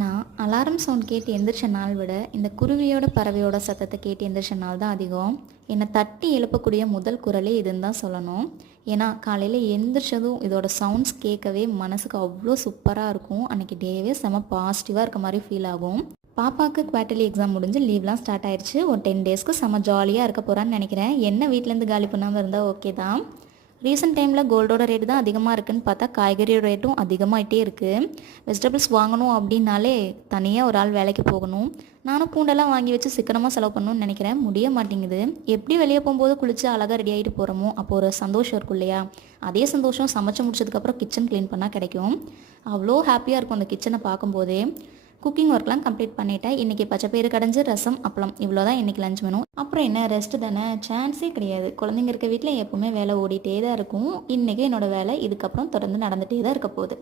நான் alarm sound கேட்டு எந்திரிச்ச நாள் விட இந்த குருவியோட பறவையோட சத்தத்தை கேட்டு எந்திரிச்ச நாள் தான் அதிகம். என்னை தட்டி எழுப்பக்கூடிய முதல் குரலே இதுன்னு தான் சொல்லணும். ஏன்னா காலையில் எந்திரிச்சதும் இதோட சவுண்ட்ஸ் கேட்கவே மனசுக்கு அவ்வளோ சூப்பராக இருக்கும். அன்றைக்கி டேவே செம பாசிட்டிவாக இருக்க மாதிரி ஃபீல் ஆகும். பாப்பாவுக்கு குவார்ட்டர்லி எக்ஸாம் முடிஞ்சு லீவ்லாம் ஸ்டார்ட் ஆயிடுச்சு. ஒரு 10 டேஸ்க்கு செம ஜாலியாக இருக்க போகிறான்னு நினைக்கிறேன். என்ன வீட்டிலேருந்து காலி பண்ணாமல் இருந்தால் ஓகே தான். ரீசெண்ட் டைமில் கோல்டோட ரேட்டு தான் அதிகமாக இருக்குதுன்னு பார்த்தா காய்கறியோட ரேட்டும் அதிகமாகிட்டே இருக்குது. வெஜிடபிள்ஸ் வாங்கணும் அப்படின்னாலே தனியாக ஒரு ஆள் வேலைக்கு போகணும். நானும் பூண்டெல்லாம் வாங்கி வச்சு சிக்கனமாக செலவு பண்ணணும்னு நினைக்கிறேன். முடிய மாட்டேங்குது. எப்படி வெளியே போகும்போது குளித்து அழகாக ரெடி ஆகிட்டு போகிறோமோ அப்போ ஒரு சந்தோஷம் இருக்கும் இல்லையா? அதே சந்தோஷம் சமைச்சு முடிச்சதுக்கப்புறம் கிச்சன் க்ளீன் பண்ணால் கிடைக்கும். அவ்வளோ ஹாப்பியாக இருக்கும் அந்த கிச்சனை பார்க்கும்போதே. குக்கிங் ஒர்க்லாம் கம்ப்ளீட் பண்ணிட்டேன். இன்றைக்கி பச்சைப்பயிறு கடைஞ்சி ரசம் அப்பளம் இவ்வளோ தான் இன்றைக்கி லஞ்ச் மெனு. அப்புறம் என்ன ரெஸ்ட்டு தானே, சான்ஸே கிடையாது. குழந்தைங்க இருக்க வீட்டில் எப்போவுமே வேலை ஓடிட்டே தான் இருக்கும். இன்றைக்கி என்னோடய வேலை இதுக்கப்புறம் தொடர்ந்து நடந்துகிட்டே தான் இருக்க போகுது.